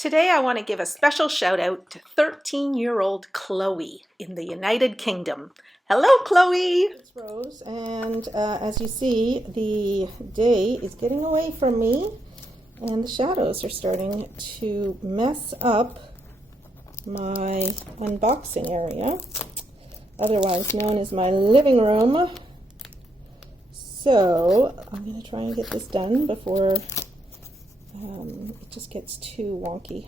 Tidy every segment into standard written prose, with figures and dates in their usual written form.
Today I want to give a special shout out to 13-year-old Chloe in the United Kingdom. Hello, Chloe! It's Rose, and as you see, the day is getting away from me, and the shadows are starting to mess up my unboxing area, otherwise known as my living room. So I'm going to try and get this done before it just gets too wonky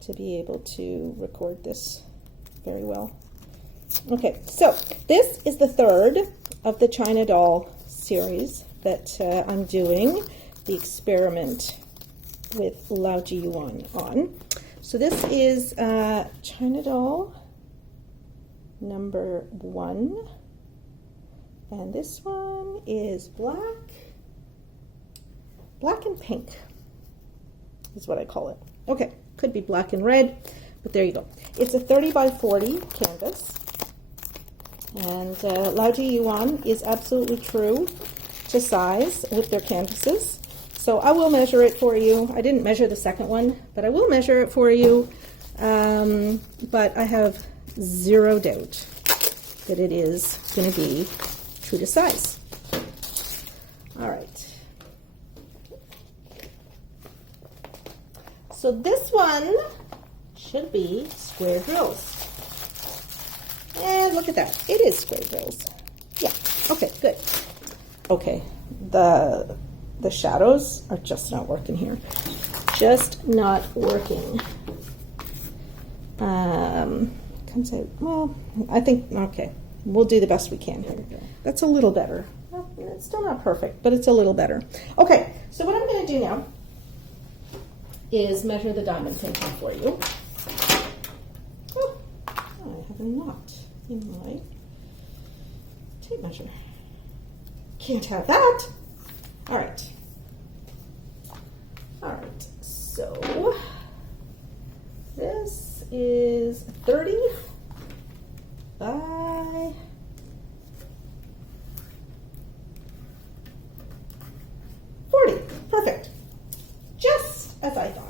to be able to record this very well. Okay, so this is the third of the China doll series that I'm doing the experiment with LaoJieYuan on. So this is China doll number 1, and this one is black and pink is what I call it. Okay, could be black and red, but there you go. It's a 30 by 40 canvas, and LaoJieYuan is absolutely true to size with their canvases. So I will measure it for you. I didn't measure the second one, but I will measure it for you. But I have zero doubt that it is going to be true to size. All right. So this one should be square drills. And look at that. It is square drills. Yeah. Okay, good. Okay. The shadows are just not working here. Just not working. Comes out, well, I think, okay. We'll do the best we can here. That's a little better. Well, it's still not perfect, but it's a little better. Okay, so what I'm going to do now is measure the diamond painting for you. Oh, I have a knot in my tape measure. Can't have that. All right. All right, so this is 30 by 40. Perfect. Just as I thought.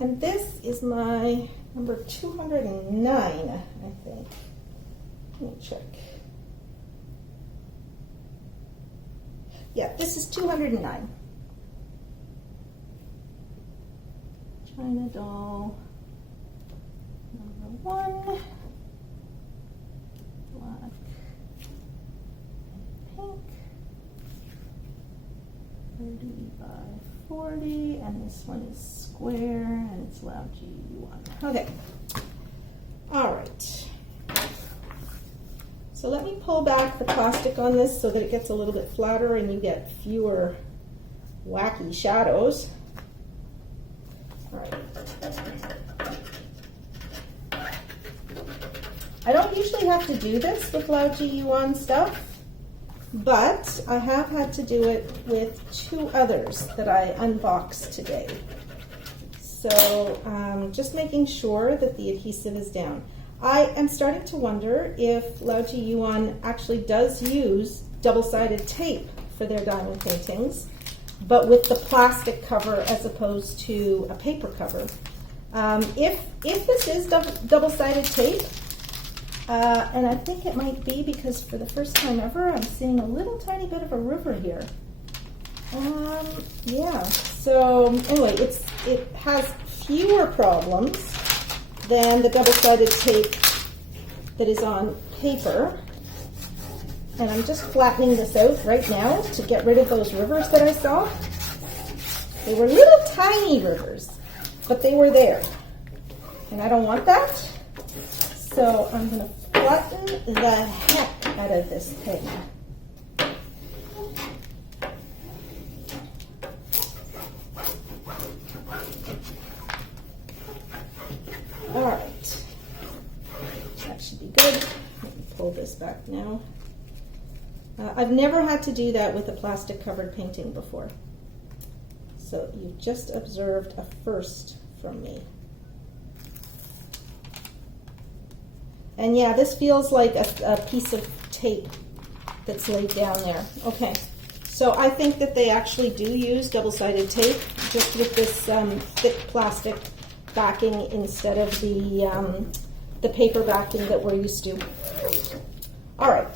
And this is my number 209, I think. Let me check. Yeah, this is 209. China doll number 1. Black and pink. 30 by 40, and this one is square, and it's LaoJieYuan. Okay. All right. So let me pull back the plastic on this so that it gets a little bit flatter and you get fewer wacky shadows. All right. I don't usually have to do this with LaoJieYuan stuff, but I have had to do it with 2 others that I unboxed today. So just making sure that the adhesive is down. I am starting to wonder if LaoJieYuan actually does use double-sided tape for their diamond paintings, but with the plastic cover as opposed to a paper cover. If this is double-sided tape, and I think it might be because for the first time ever, I'm seeing a little tiny bit of a river here. Yeah, so anyway, it has fewer problems than the double-sided tape that is on paper. And I'm just flattening this out right now to get rid of those rivers that I saw. They were little tiny rivers, but they were there. And I don't want that. So I'm going to flatten the heck out of this thing. All right, that should be good. Let me pull this back now. I've never had to do that with a plastic covered painting before. So you've just observed a first from me. And yeah, this feels like a piece of tape that's laid down there. Okay, So I think that they actually do use double-sided tape, just with this thick plastic backing instead of the paper backing that we're used to. All right.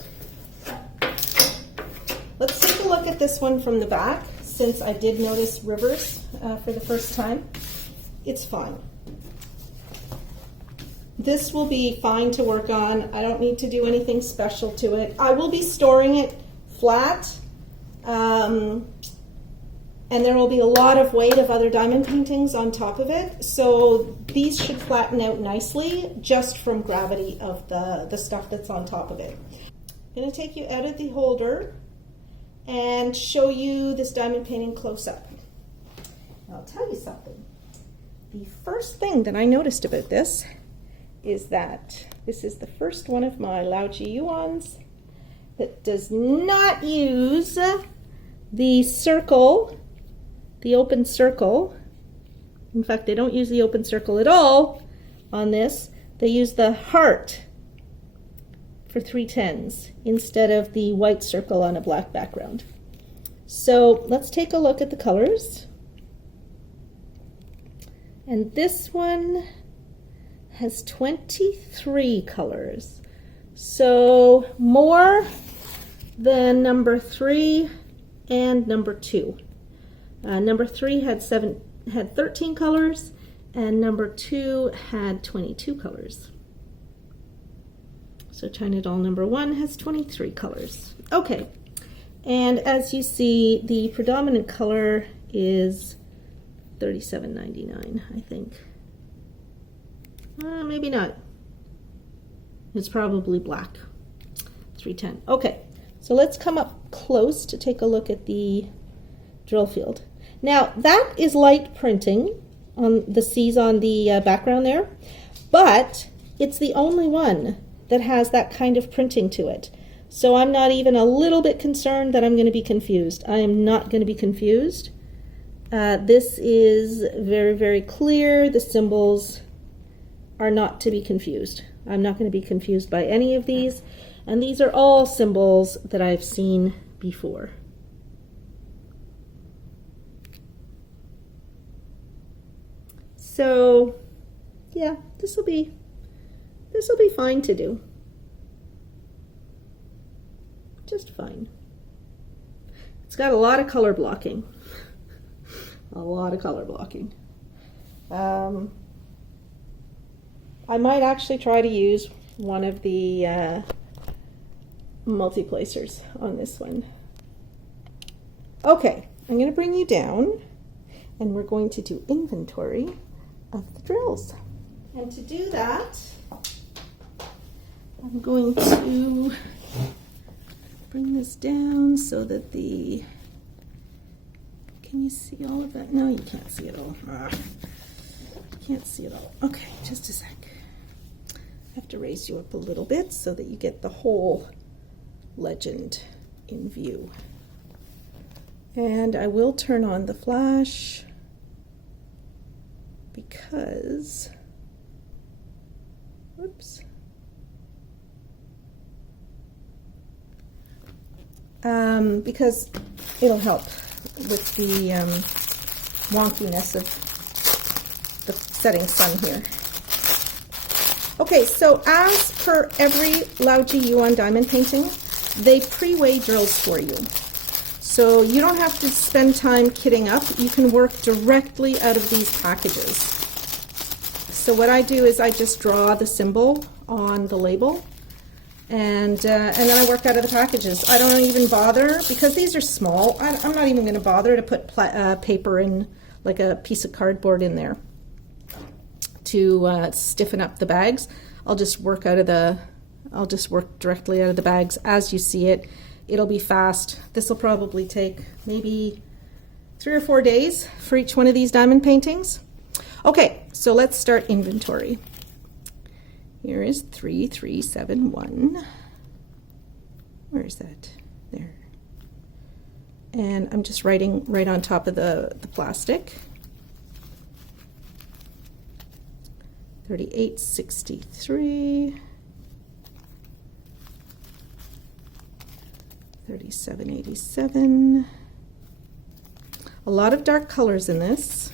Let's take a look at this one from the back, since I did notice rivers for the first time. It's fine. This will be fine to work on. I don't need to do anything special to it. I will be storing it flat, and there will be a lot of weight of other diamond paintings on top of it. So these should flatten out nicely just from gravity of the stuff that's on top of it. I'm going to take you out of the holder and show you this diamond painting close up. I'll tell you something. The first thing that I noticed about this is that this is the first one of my LaoJieYuans that does not use the circle, the open circle. In fact, they don't use the open circle at all on this. They use the heart for 310s instead of the white circle on a black background. So let's take a look at the colors. And this one has 23 colors. So more than number 3 and number 2. Number 3 had 13 colors, and number 2 had 22 colors. So China doll number 1 has 23 colors. Okay, and as you see, the predominant color is $37.99, I think. Maybe not. It's probably black. 310. Okay, so let's come up close to take a look at the drill field. Now, that is light printing on the C's on the background there, but it's the only one that has that kind of printing to it. So I'm not even a little bit concerned that I'm going to be confused. I am not going to be confused. This is very, very clear. The symbols are not to be confused. I'm not going to be confused by any of these. And these are all symbols that I've seen before. So, yeah, this will be fine to do. Just fine. It's got a lot of color blocking. A lot of color blocking. I might actually try to use one of the multi-placers on this one. Okay, I'm going to bring you down, and we're going to do inventory of the drills. And to do that, I'm going to bring this down so that the... Can you see all of that? No, you can't see it all. Can't see it all. Okay, just a sec. I have to raise you up a little bit so that you get the whole legend in view. And I will turn on the flash because, whoops. Because it'll help with the wonkiness of the setting sun here. Okay, so as per every LaoJieYuan diamond painting, they pre-weigh drills for you. So you don't have to spend time kitting up. You can work directly out of these packages. So what I do is I just draw the symbol on the label, and then I work out of the packages. I don't even bother, because these are small, I'm not even going to bother to put paper in, like a piece of cardboard in there to stiffen up the bags. I'll just work directly out of the bags as you see it. It'll be fast. This will probably take maybe 3 or 4 days for each one of these diamond paintings. Okay, so let's start inventory. Here is 3371. Where is that? There. And I'm just writing right on top of the plastic. 3863. 3787. A lot of dark colors in this.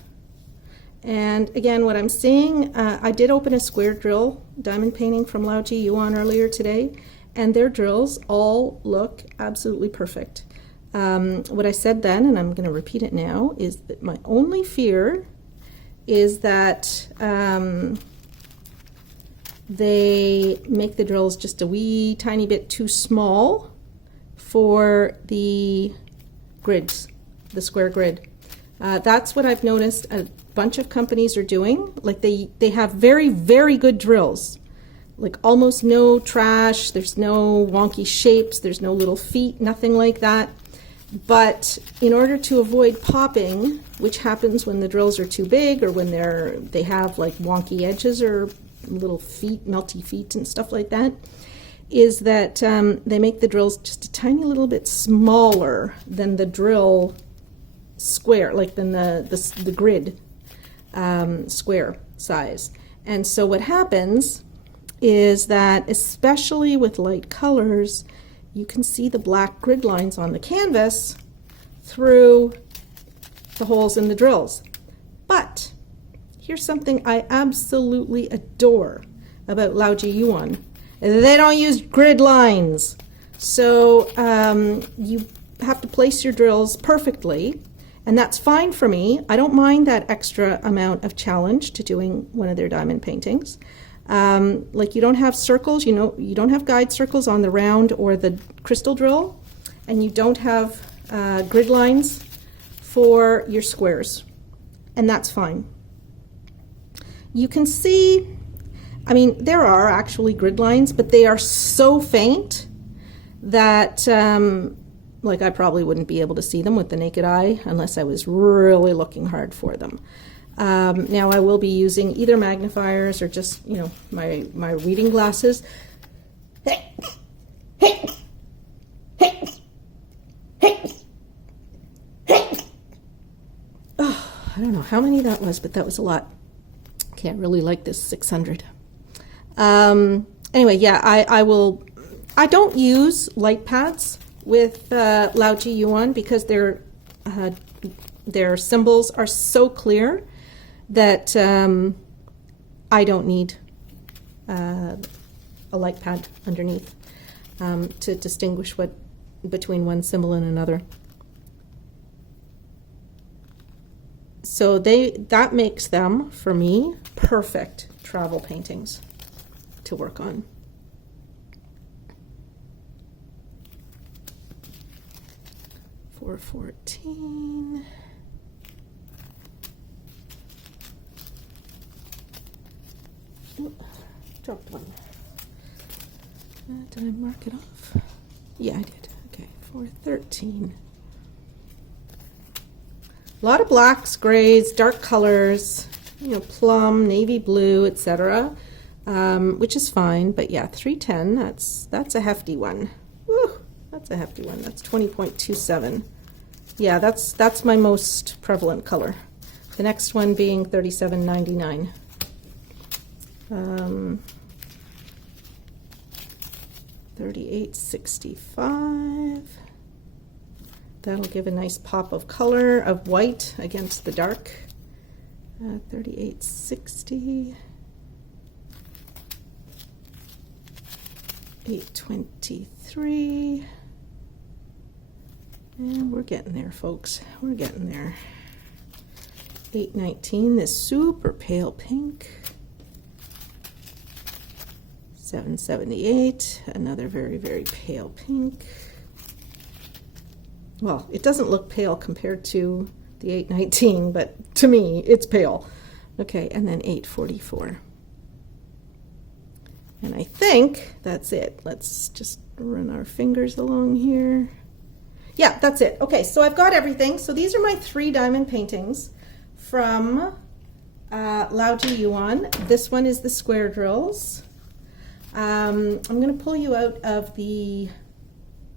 And again, what I'm seeing, I did open a square drill diamond painting from LaoJieYuan earlier today, and their drills all look absolutely perfect. What I said then, and I'm going to repeat it now, is that my only fear is that they make the drills just a wee tiny bit too small for the grids, the square grid. That's what I've noticed a bunch of companies are doing. Like they have very, very good drills, like almost no trash, there's no wonky shapes, there's no little feet, nothing like that. But in order to avoid popping, which happens when the drills are too big or when they have like wonky edges or little feet, melty feet and stuff like that, is that they make the drills just a tiny little bit smaller than the drill square, like than the grid square size. And so what happens is that, especially with light colors, you can see the black grid lines on the canvas through the holes in the drills. But here's something I absolutely adore about LaoJieYuan. They don't use grid lines. So you have to place your drills perfectly, and that's fine for me. I don't mind that extra amount of challenge to doing one of their diamond paintings. Like you don't have circles, you don't have guide circles on the round or the crystal drill, and you don't have grid lines for your squares, and that's fine. You can see, I mean, there are actually grid lines, but they are so faint that like I probably wouldn't be able to see them with the naked eye unless I was really looking hard for them. Now I will be using either magnifiers or just, my reading glasses. Oh, I don't know how many that was, but that was a lot. Okay, I really like this 600. Anyway, yeah, I don't use light pads with LaoJieYuan because their symbols are so clear that I don't need a light pad underneath to distinguish between one symbol and another. So that makes them, for me, perfect travel paintings to work on. $4.14. Dropped one. Did I mark it off? Yeah, I did. Okay, $4.13. A lot of blacks, grays, dark colors, plum, navy blue, etc., which is fine. But yeah, $3.10. That's a hefty one. Woo, that's a hefty one. That's 20.27. Yeah, that's my most prevalent color. The next one being $37.99. $38.65. That'll give a nice pop of color of white against the dark. $38.60. $8.23. And we're getting there, folks. We're getting there. $8.19. This super pale pink. $7.78. Another very, very pale pink. Well, it doesn't look pale compared to the $8.19, but to me, it's pale. Okay, and then $8.44. And I think that's it. Let's just run our fingers along here. Yeah, that's it. Okay, so I've got everything. So these are my 3 diamond paintings from LaoJieYuan. This one is the square drills. I'm going to pull you out of the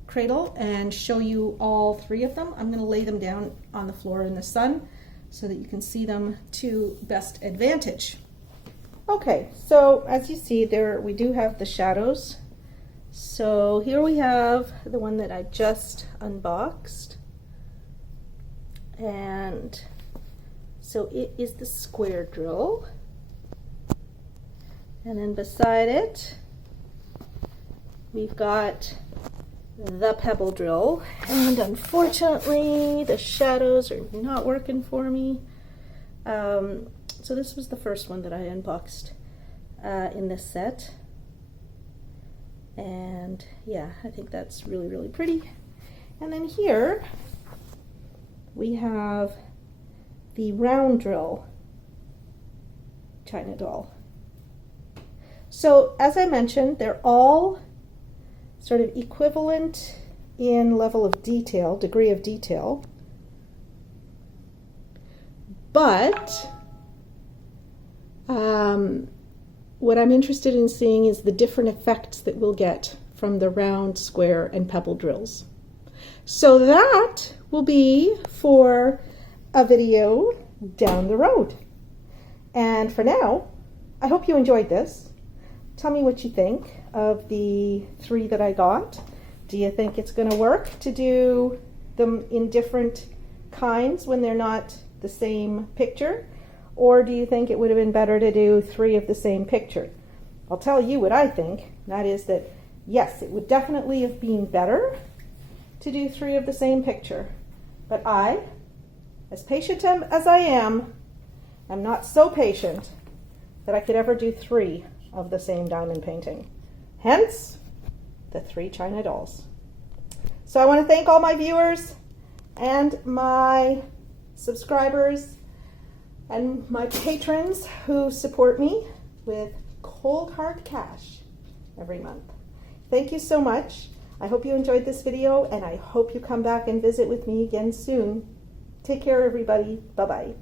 cradle and show you all 3 of them. I'm going to lay them down on the floor in the sun so that you can see them to best advantage. Okay, so as you see there, we do have the shadows So here we have the one that I just unboxed. And so it is the square drill. And then beside it, we've got the pebble drill. And unfortunately, the shadows are not working for me. So this was the first one that I unboxed in this set. And yeah, I think that's really, really pretty. And then here we have the round drill China doll. So as I mentioned, they're all sort of equivalent in level of detail, degree of detail. But what I'm interested in seeing is the different effects that we'll get from the round, square, and pebble drills. So that will be for a video down the road. And for now, I hope you enjoyed this. Tell me what you think of the 3 that I got. Do you think it's going to work to do them in different kinds when they're not the same picture? Or do you think it would have been better to do 3 of the same picture? I'll tell you what I think. That is that, yes, it would definitely have been better to do 3 of the same picture. But I, as patient as I am not so patient that I could ever do 3 of the same diamond painting. Hence, the 3 China dolls. So I want to thank all my viewers and my subscribers and my patrons who support me with cold hard cash every month. Thank you so much. I hope you enjoyed this video, and I hope you come back and visit with me again soon. Take care, everybody. Bye-bye.